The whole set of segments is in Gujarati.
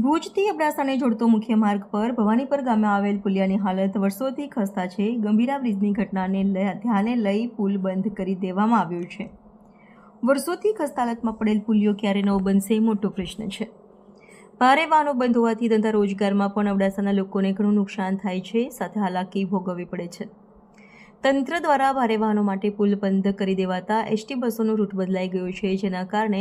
ભુજથી અબડાસાને જોડતો મુખ્ય માર્ગ પર ભવાનીપર ગામે આવેલ પુલિયાની હાલત વર્ષોથી ખસ્તા છે ગંભીરા બ્રિજની ઘટનાને ધ્યાને લઈ પુલ બંધ કરી દેવામાં આવ્યો છે વર્ષોથી ખસ્તા હાલતમાં પડેલ પુલિયો ક્યારે નવો બનશે મોટો પ્રશ્ન છે ભારે વાહનો બંધ હોવાથી ધંધા રોજગારમાં પણ અબડાસાના લોકોને ઘણું નુકસાન થાય છે સાથે હાલાકી ભોગવવી પડે છે તંત્ર દ્વારા ભારે વાહનો માટે પુલ બંધ કરી દેવાતા એસટી બસોનો રૂટ બદલાઈ ગયો છે જેના કારણે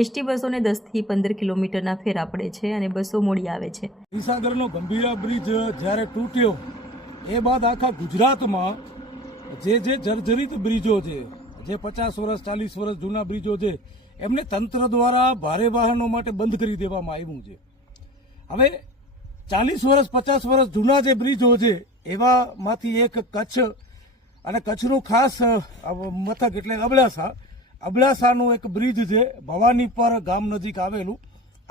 એસટી બસોને દસથી પંદર કિલોમીટરના ફેરા પડે છે અને બસો મોડી આવે છે વિસાગરનો ગંભીરા બ્રિજ જ્યારે તૂટ્યો એ બાદ આખા ગુજરાતમાં જે જે જર્જરિત બ્રિજો છે જે પચાસ વર્ષ ચાલીસ વર્ષ જૂના બ્રિજો છે એમને તંત્ર દ્વારા ભારે વાહનો માટે બંધ કરી દેવામાં આવ્યું છે હવે ચાલીસ વર્ષ પચાસ વર્ષ જૂના જે બ્રિજો છે એવામાંથી એક કચ્છ અને કચ્છનું ખાસ મથક એટલે અબડાસા અબડાસાનું એક બ્રિજ છે ભવાની પર ગામ નજીક આવેલું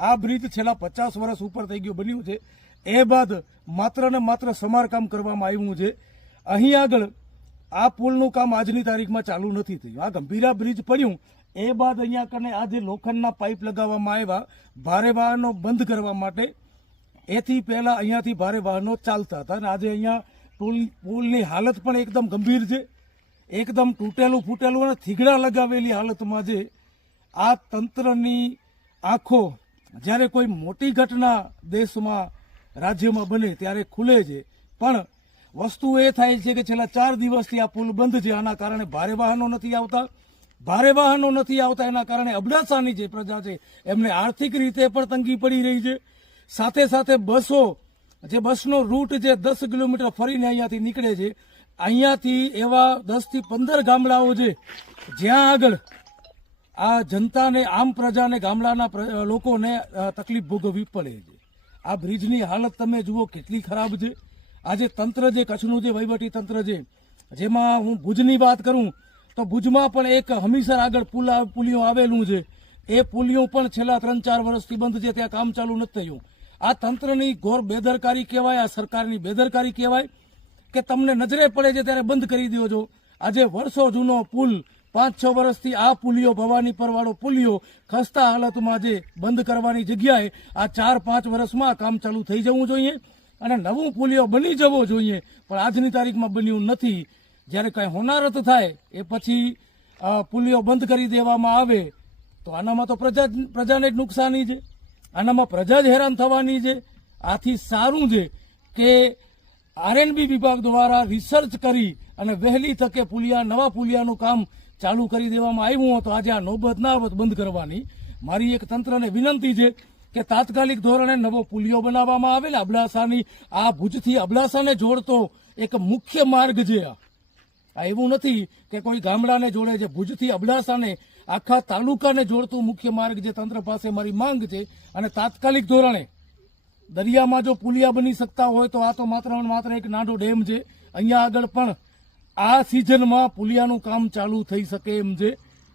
આ બ્રિજ છેલ્લા પચાસ વર્ષ ઉપર થઈ ગયું બન્યું છે એ બાદ માત્ર ને માત્ર સમારકામ કરવામાં આવ્યું છે અહીં આગળ આ પુલનું કામ આજની તારીખમાં ચાલુ નથી થયું આ ગંભીરા બ્રિજ પડ્યું એ બાદ અહીંયા કને આજે લોખંડના પાઇપ લગાવવામાં આવ્યા ભારે વાહનો બંધ કરવા માટે એથી પહેલાં અહીંયાથી ભારે વાહનો ચાલતા હતા અને આજે અહીંયા પુલ પુલની હાલત પણ એકદમ ગંભીર છે એકદમ તૂટેલું ફૂટેલું અને થીગડા લગાવેલી હાલતમાં જે આ તંત્રની આંખો જ્યારે કોઈ મોટી ઘટના દેશમાં રાજ્યમાં બને ત્યારે ખુલે છે પણ વસ્તુ એ થાય છે કે છેલ્લા ચાર દિવસથી આ પુલ બંધ છે આના કારણે ભારે વાહનો નથી આવતા ભારે વાહનો નથી આવતા એના કારણે અબડાસાની જે પ્રજા છે એમને આર્થિક રીતે પણ તંગી પડી રહી છે સાથે સાથે બસો જે બસનો રૂટ જે દસ કિલોમીટર ફરીને અહીંયાથી નીકળે છે અહીંયાથી એવા દસથી પંદર ગામડાઓ છે જ્યાં આગળ આ જનતાને આમ પ્રજાને ગામડાના લોકોને તકલીફ ભોગવવી પડે છે આ બ્રિજની હાલત તમે જુઓ કેટલી ખરાબ છે આજે તંત્ર જે કચ્છનું જે વહીવટી તંત્ર છે જેમાં હું ભુજની વાત કરું તો ભુજમાં પણ એક હમીસર આગળ પુલા પુલિયો આવેલું છે એ પુલિયો પણ છેલ્લા ત્રણ ચાર વર્ષથી બંધ છે ત્યાં કામ ચાલુ નથી થયું આ તંત્રની ઘોર બેદરકારી કહેવાય આ સરકારની બેદરકારી કહેવાય કે તમને નજરે પડે છે ત્યારે બંધ કરી દો આજે વર્ષો જૂનો પુલ પાંચ છ વર્ષથી આ પુલિયો ભવાની પરવાળો પુલિયો ખસ્તા હાલતમાં આજે બંધ કરવાની જગ્યાએ આ ચાર પાંચ વર્ષમાં કામ ચાલુ થઈ જવું જોઈએ અને નવું પુલિયો બની જવો જોઈએ પણ આજની તારીખમાં બન્યું નથી જ્યારે કાંઈ હોનારત થાય એ પછી પુલિયો બંધ કરી દેવામાં આવે તો આનામાં તો પ્રજા પ્રજાને જ નુકસાની છે આનામાં પ્રજા જ હેરાન થવાની છે આથી સારું છે કે આરએનબી વિભાગ દ્વારા રિસર્ચ કરી અને વહેલી તકે પુલિયા નવા પુલિયાનું કામ ચાલુ કરી દેવામાં આવ્યું હતું આજે આ નોબત ના બંધ કરવાની મારી એક તંત્રને વિનંતી છે કે તાત્કાલિક ધોરણે નવો પુલિયો બનાવવામાં આવેલ અબડાસાની આ ભુજથી અબડાસાને જોડતો એક મુખ્ય માર્ગ છે આ એવું નથી કે કોઈ ગામડાને જોડે છે ભુજથી અબડાસાને આખા તાલુકાને જોડતો મુખ્ય માર્ગ જે તંત્ર પાસે મારી માંગ છે અને તાત્કાલિક ધોરણે દરિયામાં જો પુલિયા બની શકતા હોય તો આ તો માત્ર માત્ર એક નાનો ડેમ છે અહીંયા આગળ પણ આ સિઝનમાં પુલિયાનું કામ ચાલુ થઈ શકે એમ છે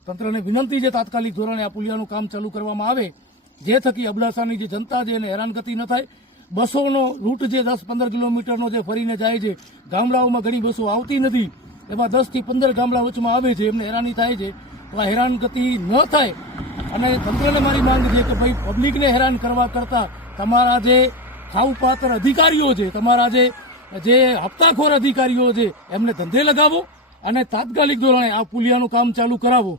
તંત્રને વિનંતી છે તાત્કાલિક ધોરણે આ પુલિયાનું કામ ચાલુ કરવામાં આવે જે થકી અબડાસાની જે જનતા છે એને હેરાનગતિ ન થાય બસોનો રૂટ જે દસ પંદર કિલોમીટરનો જે ફરીને જાય છે ગામડાઓમાં ઘણી બસો આવતી નથી એમાં દસથી પંદર ગામડા વચમાં આવે છે એમને હેરાની થાય છે હેરાનગતિ ન થાય અને તંત્રને મારી માંગ છે કે ભાઈ પબ્લિકને હેરાન કરવા કરતાં તમારા જે ખાઉપાત્ર અધિકારીઓ છે તમારા જે જે હપ્તાખોર અધિકારીઓ છે એમને ધંધે લગાવો અને તાત્કાલિક ધોરણે આ પુલિયાનું કામ ચાલુ કરાવો